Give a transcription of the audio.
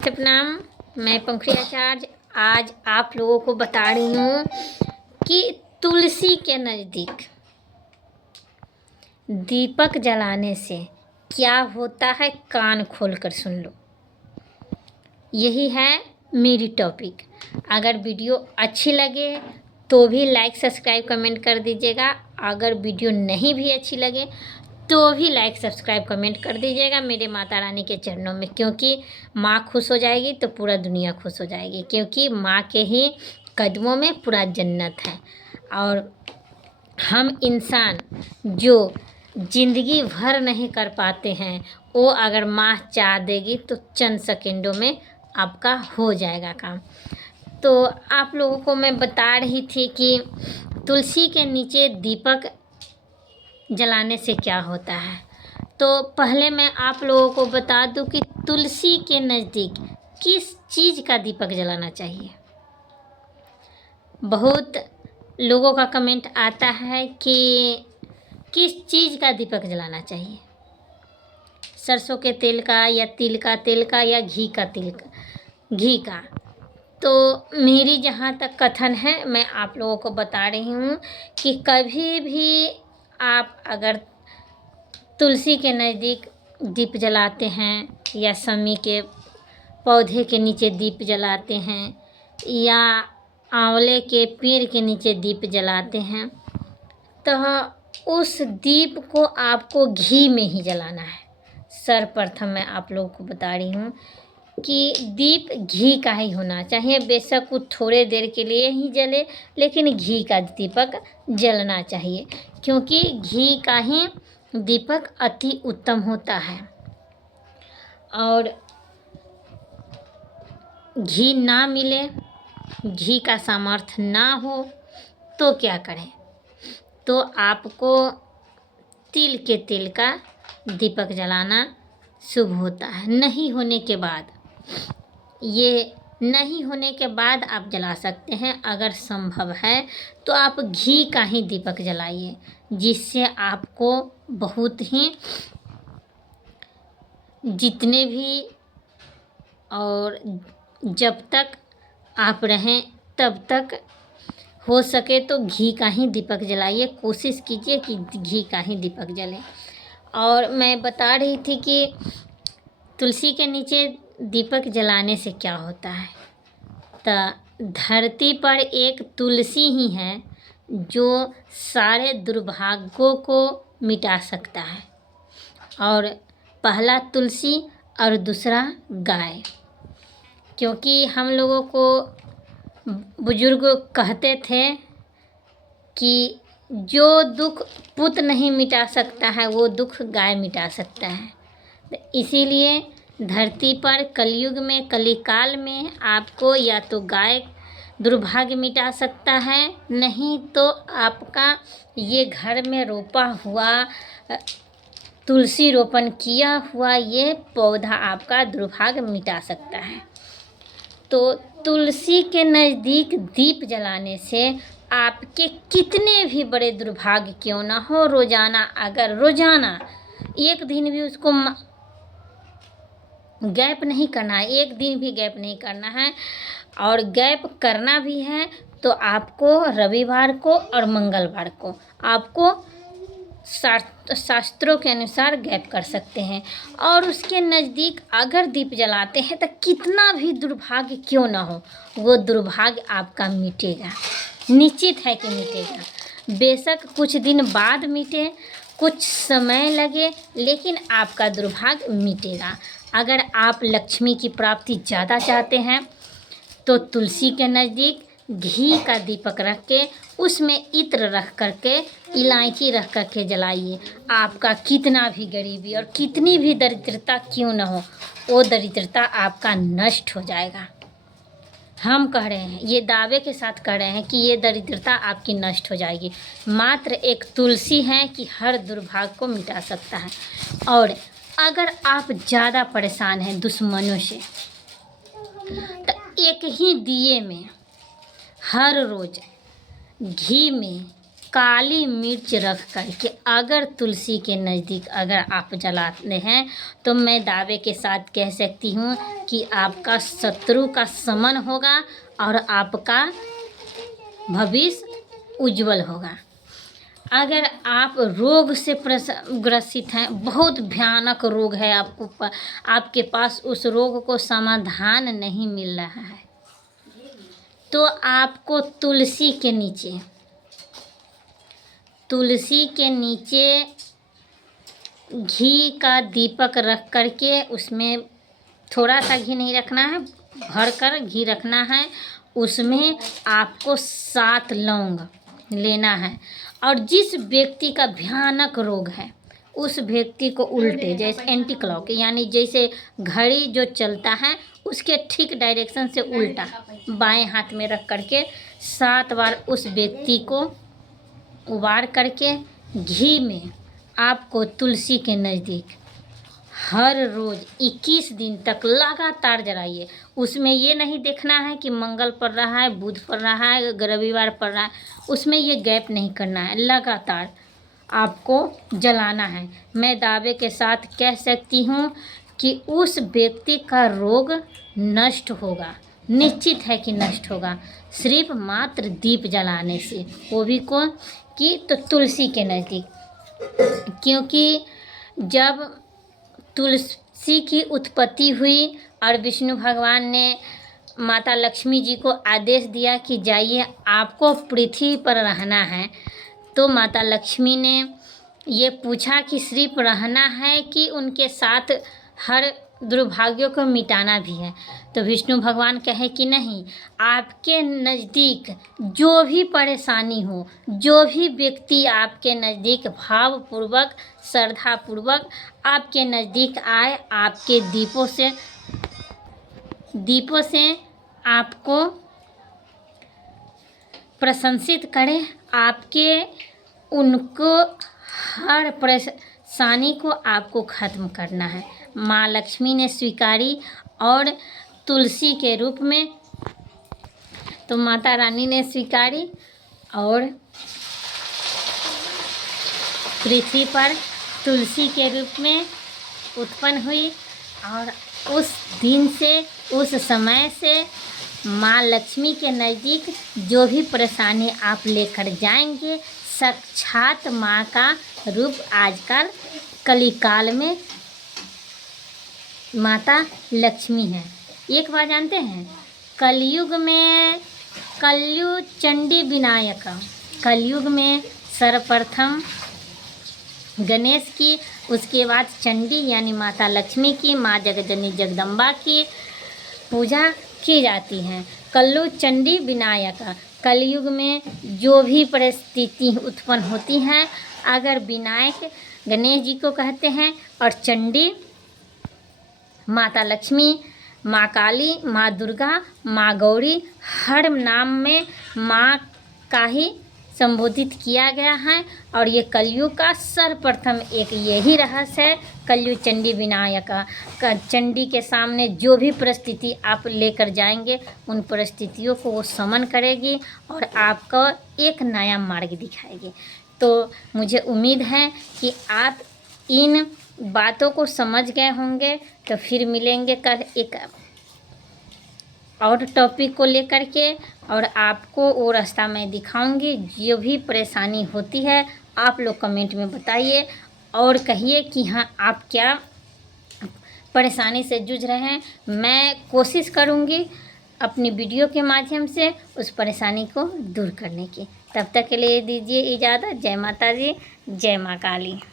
प्रणाम। मैं पंखुड़ी आचार्य आज आप लोगों को बता रही हूँ कि तुलसी के नज़दीक दीपक जलाने से क्या होता है। कान खोलकर सुन लो। यही है मेरी टॉपिक। अगर वीडियो अच्छी लगे तो भी लाइक सब्सक्राइब कमेंट कर दीजिएगा। अगर वीडियो नहीं भी अच्छी लगे तो भी लाइक सब्सक्राइब कमेंट कर दीजिएगा मेरे माता रानी के चरणों में, क्योंकि माँ खुश हो जाएगी तो पूरा दुनिया खुश हो जाएगी, क्योंकि माँ के ही कदमों में पूरा जन्नत है। और हम इंसान जो ज़िंदगी भर नहीं कर पाते हैं वो अगर माँ चाह देगी तो चंद सेकंडों में आपका हो जाएगा काम। तो आप लोगों को मैं बता रही थी कि तुलसी के नीचे दीपक जलाने से क्या होता है। तो पहले मैं आप लोगों को बता दूं कि तुलसी के नज़दीक किस चीज़ का दीपक जलाना चाहिए। बहुत लोगों का कमेंट आता है कि किस चीज़ का दीपक जलाना चाहिए, सरसों के तेल का या तिल का तेल का या घी का। तो मेरी जहाँ तक कथन है मैं आप लोगों को बता रही हूँ कि कभी भी आप अगर तुलसी के नज़दीक दीप जलाते हैं या शमी के पौधे के नीचे दीप जलाते हैं या आंवले के पेड़ के नीचे दीप जलाते हैं तो उस दीप को आपको घी में ही जलाना है। सर्वप्रथम मैं आप लोगों को बता रही हूँ कि दीप घी का ही होना चाहिए। बेशक वो थोड़े देर के लिए ही जले, लेकिन घी का दीपक जलना चाहिए, क्योंकि घी का ही दीपक अति उत्तम होता है। और घी ना मिले, घी का सामर्थ्य ना हो तो क्या करें। तो आपको तिल के तेल का दीपक जलाना शुभ होता है। नहीं होने के बाद आप जला सकते हैं। अगर संभव है तो आप घी का ही दीपक जलाइए, जिससे आपको बहुत ही जितने भी और जब तक आप रहें तब तक हो सके तो घी का ही दीपक जलाइए। कोशिश कीजिए कि घी का ही दीपक जले। और मैं बता रही थी कि तुलसी के नीचे दीपक जलाने से क्या होता है। तो धरती पर एक तुलसी ही है जो सारे दुर्भाग्यों को मिटा सकता है। और पहला तुलसी और दूसरा गाय, क्योंकि हम लोगों को बुजुर्ग कहते थे कि जो दुख पुत नहीं मिटा सकता है वो दुख गाय मिटा सकता है। तो इसीलिए धरती पर कलयुग में कलिकाल में आपको या तो गाय दुर्भाग्य मिटा सकता है, नहीं तो आपका ये घर में रोपा हुआ तुलसी रोपण किया हुआ ये पौधा आपका दुर्भाग्य मिटा सकता है। तो तुलसी के नज़दीक दीप जलाने से आपके कितने भी बड़े दुर्भाग्य क्यों ना हो, रोज़ाना एक दिन भी उसको गैप नहीं करना है, एक दिन भी गैप नहीं करना है। और गैप करना भी है तो आपको रविवार को और मंगलवार को आपको शास्त्रों के अनुसार गैप कर सकते हैं। और उसके नज़दीक अगर दीप जलाते हैं तो कितना भी दुर्भाग्य क्यों ना हो, वो दुर्भाग्य आपका मिटेगा, निश्चित है कि मिटेगा। बेशक कुछ दिन बाद मिटे, कुछ समय लगे, लेकिन आपका दुर्भाग्य मिटेगा। अगर आप लक्ष्मी की प्राप्ति ज़्यादा चाहते हैं तो तुलसी के नज़दीक घी का दीपक रख के उसमें इत्र रख करके इलायची रख करके जलाइए। आपका कितना भी गरीबी और कितनी भी दरिद्रता क्यों न हो, वो दरिद्रता आपका नष्ट हो जाएगा। हम कह रहे हैं, ये दावे के साथ कह रहे हैं कि ये दरिद्रता आपकी नष्ट हो जाएगी। मात्र एक तुलसी है कि हर दुर्भाग्य को मिटा सकता है। और अगर आप ज़्यादा परेशान हैं दुश्मनों से तो एक ही दिए में हर रोज़ घी में काली मिर्च रख कर के अगर तुलसी के नज़दीक अगर आप जलाते हैं तो मैं दावे के साथ कह सकती हूँ कि आपका शत्रु का शमन होगा और आपका भविष्य उज्जवल होगा। अगर आप रोग से ग्रसित हैं, बहुत भयानक रोग है आपके पास, उस रोग को समाधान नहीं मिल रहा है, तो आपको तुलसी के नीचे घी का दीपक रख करके, उसमें थोड़ा सा घी नहीं रखना है, भर कर घी रखना है। उसमें आपको 7 लौंग लेना है और जिस व्यक्ति का भयानक रोग है उस व्यक्ति को उल्टे, जैसे एंटी क्लॉक यानी जैसे घड़ी जो चलता है उसके ठीक डायरेक्शन से उल्टा बाएं हाथ में रख करके 7 बार उस व्यक्ति को उबार करके घी में आपको तुलसी के नज़दीक हर रोज़ 21 दिन तक लगातार जलाइए। उसमें ये नहीं देखना है कि मंगल पड़ रहा है, बुध पड़ रहा है, रविवार पड़ रहा है, उसमें ये गैप नहीं करना है, लगातार आपको जलाना है। मैं दावे के साथ कह सकती हूँ कि उस व्यक्ति का रोग नष्ट होगा, निश्चित है कि नष्ट होगा, सिर्फ मात्र दीप जलाने से, वो भी कौन कि तो तुलसी के नज़दीक। क्योंकि जब तुलसी की उत्पत्ति हुई और विष्णु भगवान ने माता लक्ष्मी जी को आदेश दिया कि जाइए आपको पृथ्वी पर रहना है, तो माता लक्ष्मी ने ये पूछा कि सिर्फ रहना है कि उनके साथ हर दुर्भाग्यों को मिटाना भी है। तो विष्णु भगवान कहे कि नहीं, आपके नज़दीक जो भी परेशानी हो, जो भी व्यक्ति आपके नज़दीक भावपूर्वक श्रद्धापूर्वक आपके नज़दीक आए, आपके दीपों से आपको प्रशंसित करे, आपके उनको हर परेशानी को आपको ख़त्म करना है। माँ लक्ष्मी ने स्वीकारी और तुलसी के रूप में तो माता रानी ने स्वीकारी और पृथ्वी पर तुलसी के रूप में उत्पन्न हुई। और उस दिन से, उस समय से माँ लक्ष्मी के नज़दीक जो भी परेशानी आप लेकर जाएंगे, साक्षात माँ का रूप आजकल कलिकाल में माता लक्ष्मी है। एक बार जानते हैं, कलयुग में चंडी विनायक, कलयुग में सर्वप्रथम गणेश की, उसके बाद चंडी यानी माता लक्ष्मी की, माँ जगजननी जगदम्बा की पूजा की जाती है। कल्लू चंडी विनायक, कलयुग में जो भी परिस्थिति उत्पन्न होती हैं, अगर विनायक गणेश जी को कहते हैं और चंडी माता लक्ष्मी, माँ काली, माँ दुर्गा, माँ गौरी, हर नाम में माँ का ही संबोधित किया गया है। और ये कलयुग का सर्वप्रथम एक यही रहस्य है, कलयुग चंडी विनायक का। चंडी के सामने जो भी परिस्थिति आप लेकर जाएंगे, उन परिस्थितियों को वो समन करेगी और आपको एक नया मार्ग दिखाएगी। तो मुझे उम्मीद है कि आप इन बातों को समझ गए होंगे। तो फिर मिलेंगे कल एक और टॉपिक को लेकर के, और आपको वो रास्ता मैं दिखाऊंगी। जो भी परेशानी होती है आप लोग कमेंट में बताइए और कहिए कि हाँ आप क्या परेशानी से जूझ रहे हैं। मैं कोशिश करूंगी अपनी वीडियो के माध्यम से उस परेशानी को दूर करने की। तब तक के लिए दीजिए इजाज़त। जय माता दी, जय माँ काली।